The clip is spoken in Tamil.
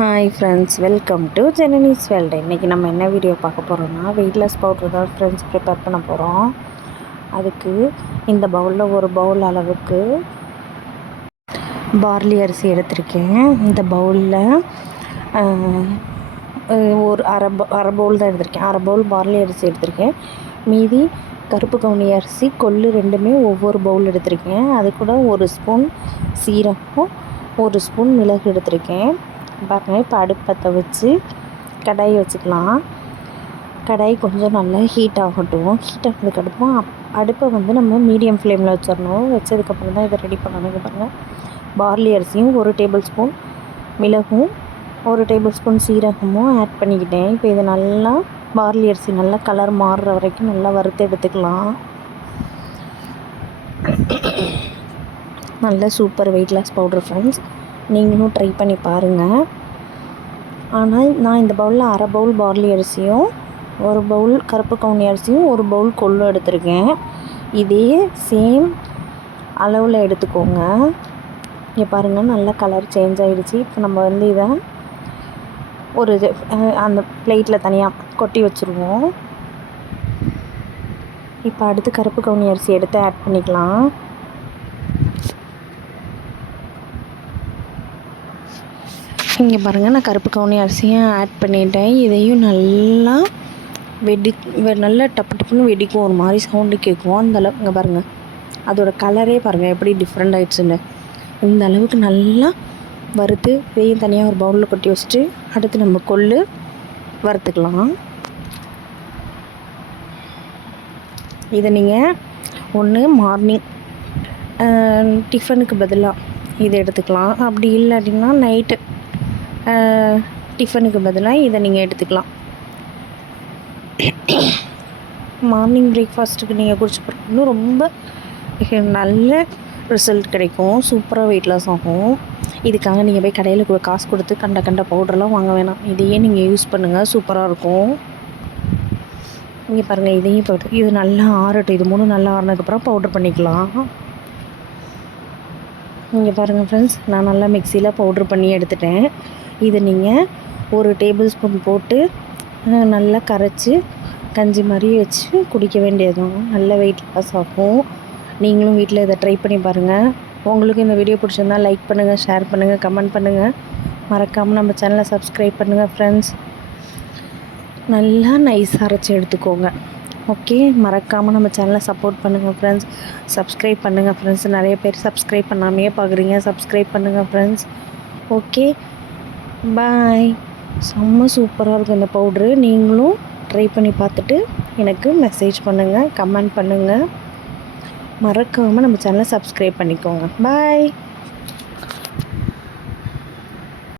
Hi friends, welcome to Jenani's world. இன்றைக்கி நம்ம என்ன வீடியோ பார்க்க போகிறோம்னா வெயிட்லெஸ் பவுடர் தான் ஃப்ரெண்ட்ஸ் ப்ரிப்பேர் பண்ண போகிறோம். அதுக்கு இந்த பவுலில் ஒரு பவுல் அளவுக்கு பார்லி அரிசி எடுத்திருக்கேன். இந்த பவுலில் ஒரு அரை பவுல் தான் எடுத்திருக்கேன். அரை பவுல் பார்லி அரிசி எடுத்திருக்கேன். மீதி கருப்பு கவுனி அரிசி கொள்ளு ரெண்டுமே ஒவ்வொரு பவுல் எடுத்திருக்கேன். அது கூட ஒரு ஸ்பூன் சீரகம், ஒரு ஸ்பூன் மிளகு எடுத்திருக்கேன். பாருங்க, இப்போ அடுப்பத்தை வச்சு கடாயை வச்சுக்கலாம். கடாய் கொஞ்சம் நல்லா ஹீட் ஆகட்டும். ஹீட் ஆனதுக்கடுப்பும் அடுப்பை வந்து நம்ம மீடியம் ஃப்ளேமில் வச்சிடணும். வச்சதுக்கப்புறம் தான் இதை ரெடி பண்ணணும். இது பாருங்கள், பார்லி அரிசியும் ஒரு டேபிள் ஸ்பூன் மிளகும் ஒரு டேபிள் ஸ்பூன் சீரகமும் ஆட் பண்ணிக்கிட்டேன். இப்போ இது நல்லா பார்லி அரிசி நல்லா கலர் மாறுற வரைக்கும் நல்லா வறுத்து எடுத்துக்கலாம். நல்ல super weight loss powder friends, நீங்களும் ட்ரை பண்ணி பாருங்கள். ஆனால் நான் இந்த பவுலில் அரை பவுல் பார்லி அரிசியும் ஒரு பவுல் கருப்பு கவுனி அரிசியும் ஒரு பவுல் கொள்ளு எடுத்திருக்கேன். இதே சேம் அளவில் எடுத்துக்கோங்க. இங்கே பாருங்கள், நல்லா கலர் சேஞ்ச் ஆகிடுச்சு. இப்போ நம்ம வந்து இதை ஒரு அந்த பிளேட்டில் தனியாக கொட்டி வச்சுருவோம். இப்போ அடுத்து கருப்பு கவுனி அரிசி எடுத்து ஆட் பண்ணிக்கலாம். இங்கே பாருங்கள், நான் கருப்பு கவுனி அரிசியும் ஆட் பண்ணிட்டேன். இதையும் நல்லா நல்லா டப்பு டப்புன்னு வெடிக்கும், ஒரு மாதிரி சவுண்டு கேட்கும். அந்தளவு இங்கே பாருங்கள், அதோடய கலரே பாருங்கள் எப்படி டிஃப்ரெண்ட் ஆகிடுச்சுன்னு. இந்த அளவுக்கு நல்லா வறுத்து இதையும் தனியாக ஒரு பவுலில் கொட்டி வச்சுட்டு அடுத்து நம்ம கொள்ளு வறுத்துக்கலாம். இதை நீங்கள் ஒன்று மார்னிங் டிஃபனுக்கு பதிலாக இதை எடுத்துக்கலாம். அப்படி இல்லாட்டின்னா நைட்டு டிஃபனுக்கு பதிலாக இதை நீங்கள் எடுத்துக்கலாம். மார்னிங் பிரேக்ஃபாஸ்ட்டுக்கு நீங்கள் குடிச்சு போகிறது ரொம்ப நல்ல ரிசல்ட் கிடைக்கும். சூப்பராக வெயிட் லாஸ் ஆகும். இதுக்காக நீங்கள் போய் கடையில் காசு கொடுத்து கண்ட பவுடர்லாம் வாங்க வேணாம். இதையே நீங்கள் யூஸ் பண்ணுங்கள், சூப்பராக இருக்கும். இங்கே பாருங்கள், இதையும் பவுடர் இது நல்லா ஆறட்டும். இது மூணு நல்லா ஆறினதுக்கப்புறம் பவுடர் பண்ணிக்கலாம். இங்கே பாருங்கள் ஃப்ரெண்ட்ஸ், நான் நல்லா மிக்சியில் பவுட்ரு பண்ணி எடுத்துட்டேன். இதை நீங்கள் ஒரு டேபிள் ஸ்பூன் போட்டு நல்லா கரைச்சி கஞ்சி மாதிரி வச்சு குடிக்க வேண்டியதும் நல்ல வெயிட் லாஸ் ஆகும். நீங்களும் வீட்டில் இதை ட்ரை பண்ணி பாருங்கள். உங்களுக்கு இந்த வீடியோ பிடிச்சிருந்தால் லைக் பண்ணுங்கள், ஷேர் பண்ணுங்கள், கமெண்ட் பண்ணுங்கள். மறக்காமல் நம்ம சேனலை சப்ஸ்கிரைப் பண்ணுங்கள் ஃப்ரெண்ட்ஸ். நல்லா நைஸாக அரைச்சி எடுத்துக்கோங்க. ஓகே, மறக்காமல் நம்ம சேனலை சப்போர்ட் பண்ணுங்கள் ஃப்ரெண்ட்ஸ். சப்ஸ்கிரைப் பண்ணுங்கள் ஃப்ரெண்ட்ஸ். நிறைய பேர் சப்ஸ்கிரைப் பண்ணாமையே பார்க்குறீங்க. சப்ஸ்கிரைப் பண்ணுங்கள் ஃப்ரெண்ட்ஸ். ஓகே, பாய். செம்ம சூப்பராக இருக்கும் இந்த பவுட்ரு. நீங்களும் ட்ரை பண்ணி பார்த்துட்டு எனக்கு மெசேஜ் பண்ணுங்கள், கமெண்ட் பண்ணுங்கள். மறக்காமல் நம்ம சேனலை சப்ஸ்கிரைப் பண்ணிக்கோங்க. பாய்.